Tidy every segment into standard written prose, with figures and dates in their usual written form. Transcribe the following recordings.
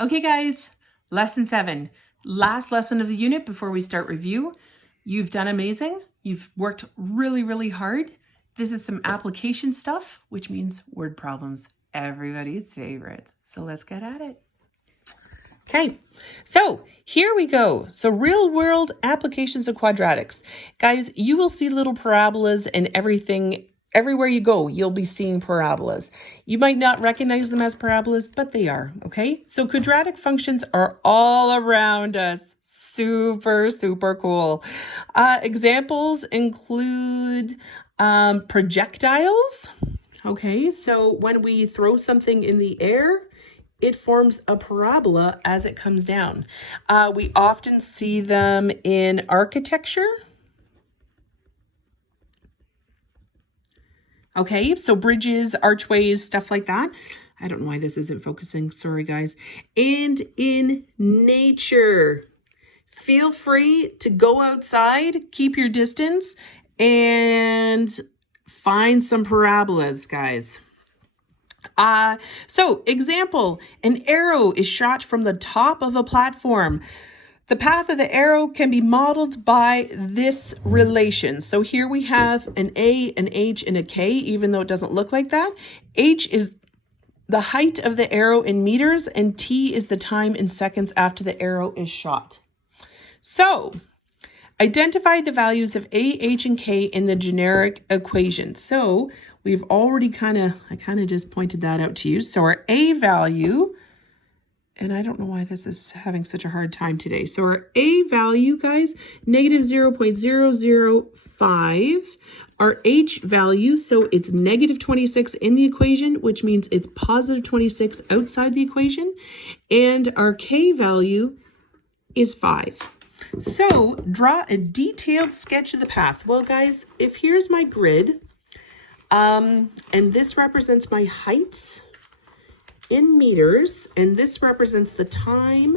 Okay, guys, lesson 7, last lesson of the unit before we start review. You've done amazing. You've worked really, really hard. This is some application stuff, which means word problems, everybody's favorite. So let's get at it. Okay, so here we go. So real world applications of quadratics. Guys, you will see little parabolas and everything. Everywhere you go, you'll be seeing parabolas. You might not recognize them as parabolas, but they are, okay? So quadratic functions are all around us. Super, super cool. Examples include projectiles. Okay, so when we throw something in the air, it forms a parabola as it comes down. We often see them in architecture. Okay, so bridges, archways, stuff like that. I don't know why this isn't focusing. Sorry, guys. And in nature. Feel free to go outside, keep your distance, and find some parabolas, guys. So example, an arrow is shot from the top of a platform. The path of the arrow can be modeled by this relation. So here we have an A, an H, and a K, even though it doesn't look like that. H is the height of the arrow in meters, and T is the time in seconds after the arrow is shot. So identify the values of A, H, and K in the generic equation. So we've already I kind of just pointed that out to you. So our A value, and I don't know why this is having such a hard time today. So our A value, guys, negative 0.005. Our H value, so it's negative 26 in the equation, which means it's positive 26 outside the equation. And our K value is 5. So draw a detailed sketch of the path. Well, guys, if here's my grid, and this represents my height in meters, and this represents the time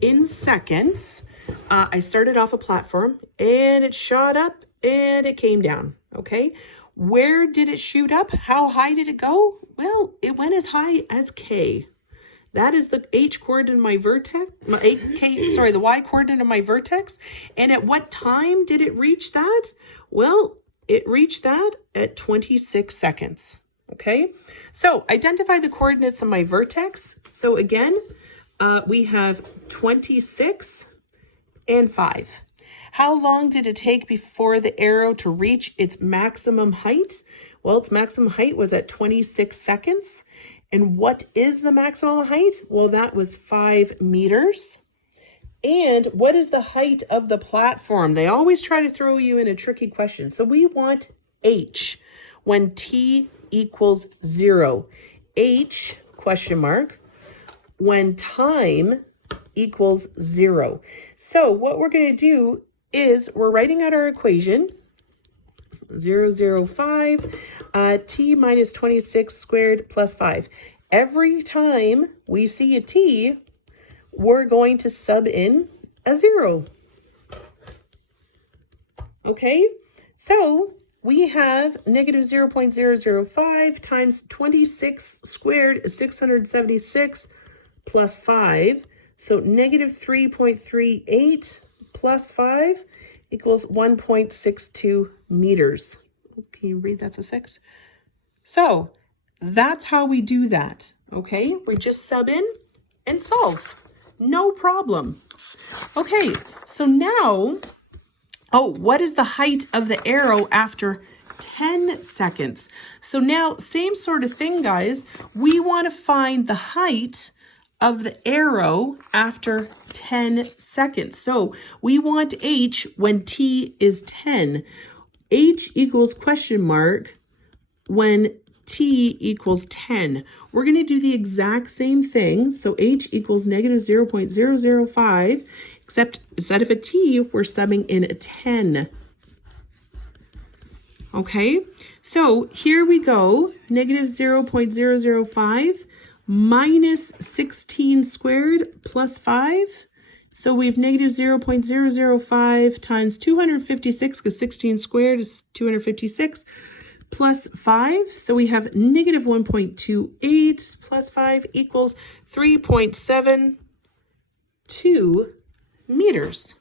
in seconds. I started off a platform and it shot up and it came down, okay? Where did it shoot up? How high did it go? Well, it went as high as K. That is the H coordinate of my vertex, the Y coordinate of my vertex. And at what time did it reach that? Well, it reached that at 26 seconds. Okay, so identify the coordinates of my vertex. So again, we have 26 and 5. How long did it take before the arrow to reach its maximum height? Well, its maximum height was at 26 seconds. And what is the maximum height? Well, that was 5 meters. And what is the height of the platform? They always try to throw you in a tricky question. So we want H when T equals 0. H, question mark, when time equals 0. So what we're going to do is we're writing out our equation, 0.005, T minus 26 squared plus 5. Every time we see a T, we're going to sub in a 0. Okay, so we have negative 0.005 times 26 squared is 676 plus 5. So negative 3.38 plus 5 equals 1.62 meters. Can you read that's a 6? So that's how we do that. Okay, we just sub in and solve. No problem. Okay, so now, what is the height of the arrow after 10 seconds? So now, same sort of thing, guys. We want to find the height of the arrow after 10 seconds. So we want H when T is 10. H equals question mark when T equals 10. We're going to do the exact same thing. So H equals negative 0.005, except instead of a T, we're subbing in a 10. Okay, so here we go. Negative 0.005 minus 16 squared plus 5. So we have negative 0.005 times 256, because 16 squared is 256, plus 5. So we have negative 1.28 plus 5 equals 3.72 meters.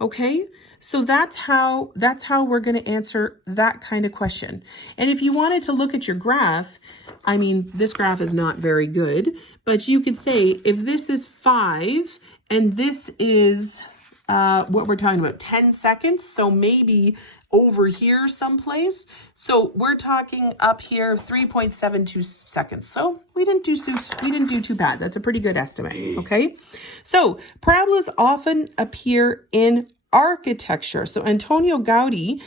Okay, so that's how we're going to answer that kind of question. And if you wanted to look at your graph, I mean, this graph is not very good, but you could say if this is 5 and this is what we're talking about, 10 seconds, so maybe over here someplace. So we're talking up here 3.72 seconds. So we didn't do too bad. That's a pretty good estimate. Okay. So parabolas often appear in architecture. So Antonio Gaudí,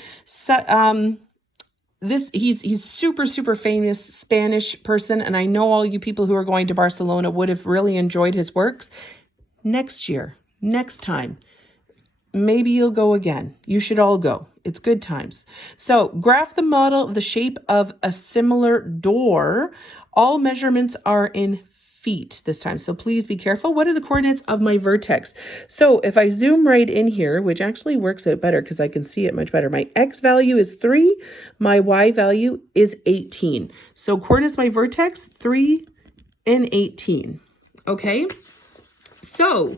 he's super famous Spanish person, and I know all you people who are going to Barcelona would have really enjoyed his works. Next time, maybe you'll go again. You should all go. It's good times. So graph the model of the shape of a similar door. All measurements are in feet this time. So please be careful. What are the coordinates of my vertex? So if I zoom right in here, which actually works out better because I can see it much better. My X value is 3. My Y value is 18. So coordinates of my vertex, 3 and 18. Okay. So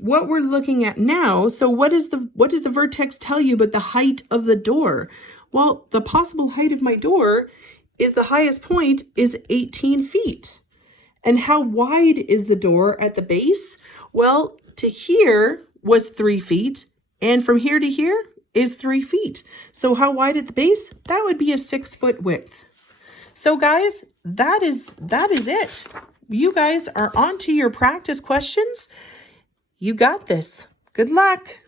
what we're looking at now, so what does the vertex tell you about the height of the door? Well, the possible height of my door is the highest point is 18 feet. And how wide is the door at the base? Well, to here was 3 feet, and from here to here is 3 feet. So how wide at the base? That would be a 6-foot width. So guys, that is it. You guys are on to your practice questions. You got this. Good luck.